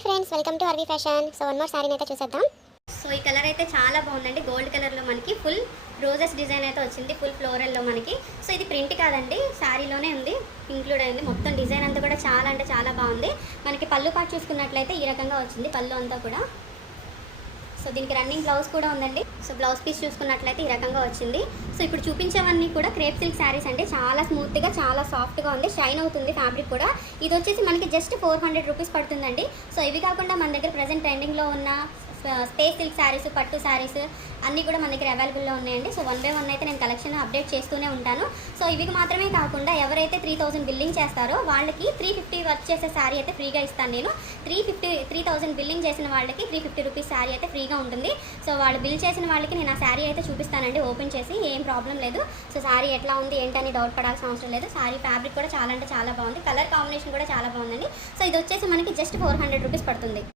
Hi friends, welcome to RV fashion. So one more సారీని అయితే చూసేద్దాం. సో ఈ కలర్ అయితే చాలా బాగుందండి. గోల్డ్ కలర్లో మనకి ఫుల్ రోజెస్ డిజైన్ అయితే వచ్చింది, ఫుల్ ఫ్లోరల్లో మనకి. సో ఇది ప్రింట్ కాదండి, శారీలోనే ఉంది, ఇంక్లూడ్ అయింది. మొత్తం డిజైన్ అంతా కూడా చాలా అంటే చాలా బాగుంది. మనకి పళ్ళు పాటు చూసుకున్నట్లయితే ఈ రకంగా వచ్చింది పళ్ళు అంతా కూడా. సో దీనికి రన్నింగ్ బ్లౌజ్ కూడా ఉందండి. సో బ్లౌజ్ పీస్ చూసుకున్నట్లయితే ఈ రకంగా వచ్చింది. సో ఇప్పుడు చూపించేవన్నీ కూడా క్రేప్ సిల్క్ శారీస్ అండి. చాలా స్మూత్గా, చాలా సాఫ్ట్గా ఉంది, షైన్ అవుతుంది ఫ్యాబ్రిక్ కూడా. ఇది వచ్చేసి మనకి జస్ట్ 400 రూపీస్ పడుతుందండి. సో ఇవి కాకుండా మన దగ్గర ప్రజెంట్ ట్రెండింగ్లో ఉన్న స్పేస్ సిల్క్ శారీస్, పట్టు శారీస్ అన్నీ కూడా మన దగ్గర అవైలబుల్లో ఉన్నాయండి. సో 1 by 1 అయితే నేను కలెక్షన్ అప్డేట్ చేస్తూనే ఉంటాను. సో ఇవి మాత్రమే కాకుండా ఎవరైతే 3000 బిల్లింగ్ చేస్తారో వాళ్ళకి 350 వర్క్ చేసే శారీ అయితే ఫ్రీగా ఇస్తాను నేను. 3000 బిల్లింగ్ చేసిన వాళ్ళకి 350 రూపీస్ శారీ అయితే ఫ్రీగా ఉంటుంది. సో వాళ్ళు బిల్ చేసిన వాళ్ళకి నేను ఆ శారీ అయితే చూపిస్తానండి, ఓపెన్ చేసి. ఏం ప్రాబ్లం లేదు. సో శారీ ఎట్లా ఉంది ఏంటని డౌట్ పడాల్సిన అవసరం లేదు. శారీ ఫ్యాబ్రిక్ కూడా చాలా అంటే చాలా బాగుంది, కలర్ కాంబినేషన్ కూడా చాలా బాగుందండి. సో ఇది వచ్చేసి మనకి జస్ట్ 400 రూపీస్ పడుతుంది.